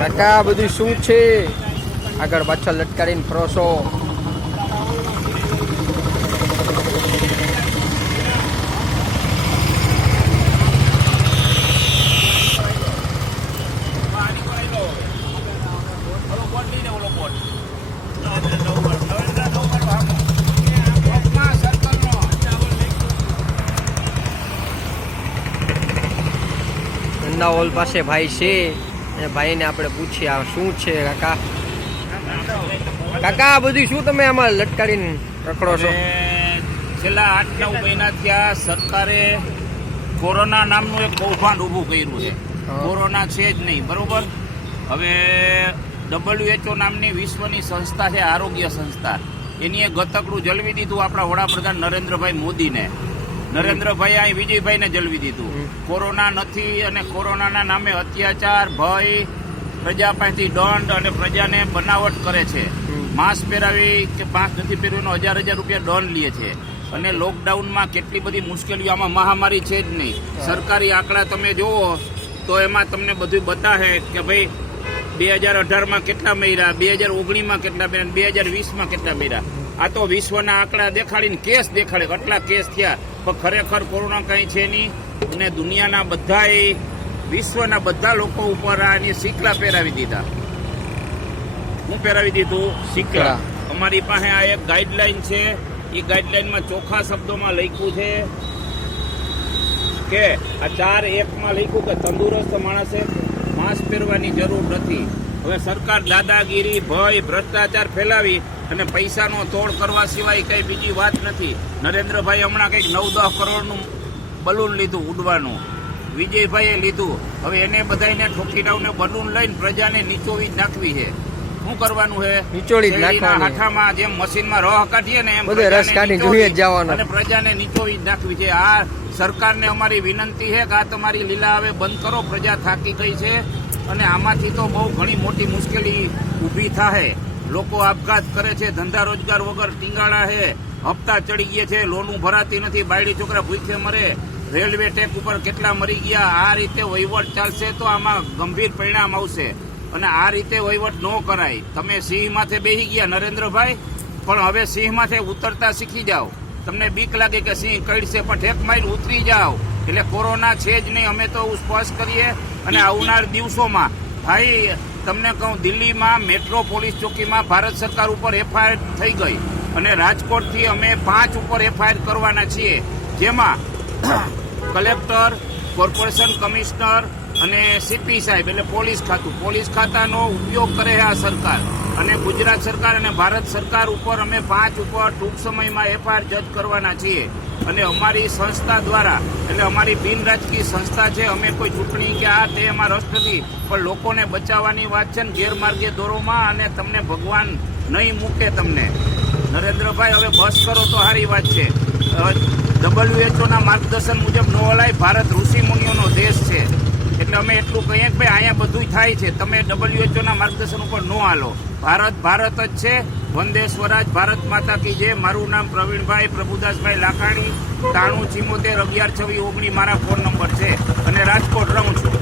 કાકા બધું શું છે? આગળ પાછળ લટકારીને ફરો છો. હોલ પાસે ભાઈ છે, ભાઈને આપણે પૂછીએ આ શું છે. કાકા કાકા બધું શું તમે આમાં લટકારીને રખડો છો? છેલ્લા 8-9 મહિના થયા સરકારે કોરોના નામનું એક કૌભાંડ ઊભું કર્યું છે. કોરોના છે જ નહીં, બરોબર. હવે WHO નામની વિશ્વની સંસ્થા છે, આરોગ્ય સંસ્થા, એની એ ગતકડું જલવી દીધું આપણા વડાપ્રધાન નરેન્દ્રભાઈ મોદીને. નરેન્દ્રભાઈ અહીં વિજયભાઈને જલવી દીધું. કોરોના નથી અને કોરોનાના નામે અત્યાચાર, ભય, પ્રજા પાસેથી દંડ અને પ્રજાને બનાવટ કરે છે. માસ્ક પહેરાવી કે માસ્ક નથી પહેરવીનો 1000 રૂપિયા દંડ લે છે. અને લોકડાઉનમાં કેટલી બધી મુશ્કેલીઓ, આમાં મહામારી છે જ નહીં. સરકારી આંકડા તમે જુઓ તો એમાં તમને બધું બતાવે કે ભાઈ 2018માં કેટલા મર્યા, 2019માં કેટલા મર્યા, 2020માં કેટલા મર્યા. આ તો વિશ્વના આંકડા દેખાડીને કેસ દેખાડે કેટલા કેસ થયા, પણ ખરેખર કોરોના કંઈ છે નહીં. અને દુનિયાના બધાએ, વિશ્વના બધા લોકો ઉપર આની શીકલા પહેરાવી દીધા. હું પહેરાવી દીધું શીકલા. અમારી પાસે આ એક ગાઈડલાઈન છે. એ ગાઈડલાઈનમાં ચોખ્ખા શબ્દોમાં લખ્યું છે કે આ 4.1માં લખ્યું કે તંદુરસ્ત માણસે માસ્ક પહેરવાની જરૂર નથી. હવે સરકાર દાદાગીરી, ભય, ભ્રષ્ટાચાર ફેલાવી અને પૈસાનો તોડ કરવા સિવાય કઈ બીજી વાત નથી. નરેન્દ્રભાઈ હમણાં કંઈક 9-10 કરોડનું બલૂન લીધું ઉડવાનું, વિજયભાઈએ લીધું. હવે એને બધાને ઠોકીડાઓને બલૂન લઈને પ્રજાને નીચોવી જ નાખવી છે. શું કરવાનું છે? નીચોડી જ નાખવાનું. હાથામાં જેમ મશીનમાં રહ કાઢીએ ને એમ રસ કાઢી જોઈએ જ જવાનું અને પ્રજાને નીચોવી જ નાખવી છે. આ સરકારને અમારી વિનંતી છે કે આ તમારી લીલા હવે બંધ કરો. પ્રજા થાકી ગઈ છે અને આમાંથી તો બહુ ઘણી મોટી મુશ્કેલી ઊભી થાય. લોકો આપઘાત કરે છે, ધંધા રોજગાર વગર ટીંગાળા છે, હપ્તા ચડી ગયા છે, લોનું ભરાતી નથી, બાયડી છોકરા ભૂખે મરે, રેલવે ટેક ઉપર કેટલા મરી ગયા. આ રીતે વહીવટ ચાલશે તો આમાં ગંભીર પરિણામ આવશે. અને આ રીતે વહીવટ ન કરાય. તમે સિંહ માથે બેસી ગયા નરેન્દ્રભાઈ, પણ હવે સિંહ માથે ઉતરતા શીખી જાઓ. તમને બીક લાગે કે સિંહ કડશે, પણ ઠેક મારી ઉતરી જાઓ. એટલે કોરોના છે જ નહીં, અમે તો સ્પષ્ટ કરીએ. અને આવનાર દિવસોમાં ભાઈ તમને કહું, દિલ્હીમાં મેટ્રો પોલીસ ચોકીમાં ભારત સરકાર ઉપર FIR થઈ ગઈ અને રાજકોટથી અમે 5 ઉપર FIR કરવાના છીએ. જેમાં કલેક્ટર, કોર્પોરેશન કમિશનર અને CP સાહેબ એટલે પોલીસ ખાતું, પોલીસ ખાતાનો ઉપયોગ કરે છે આ સરકાર. અને ગુજરાત સરકાર અને ભારત સરકાર ઉપર અમે 5 ઉપર ટૂંક સમયમાં FIR જજ કરવાના છીએ. અને અમારી સંસ્થા દ્વારા, એટલે અમારી બિન રાજકીય સંસ્થા છે, અમે કોઈ ચૂંટણી કે આ તે એમાં રસ નથી, પણ લોકોને બચાવવાની વાત છે ને ગેરમાર્ગે દોરોમાં. અને તમને ભગવાન નહીં મૂકે તમને. નરેન્દ્રભાઈ હવે બસ કરો તો સારી વાત છે. WHOના માર્ગદર્શન મુજબ ન હલાય. ભારત ઋષિ મુનિઓનો દેશ છે. એટલે અમે એટલું કહીએ કે ભાઈ અહીંયા બધું થાય છે, તમે WHO માર્ગદર્શન ઉપર ન હાલો. ભારત ભારત જ છે. વંદે સ્વરાજ, ભારત માતા કી જય. મારું નામ પ્રવીણભાઈ પ્રભુદાસભાઈ લાખાણી, 93 74 11 26 19 મારા ફોન નંબર છે અને રાજકોટ રહું છું.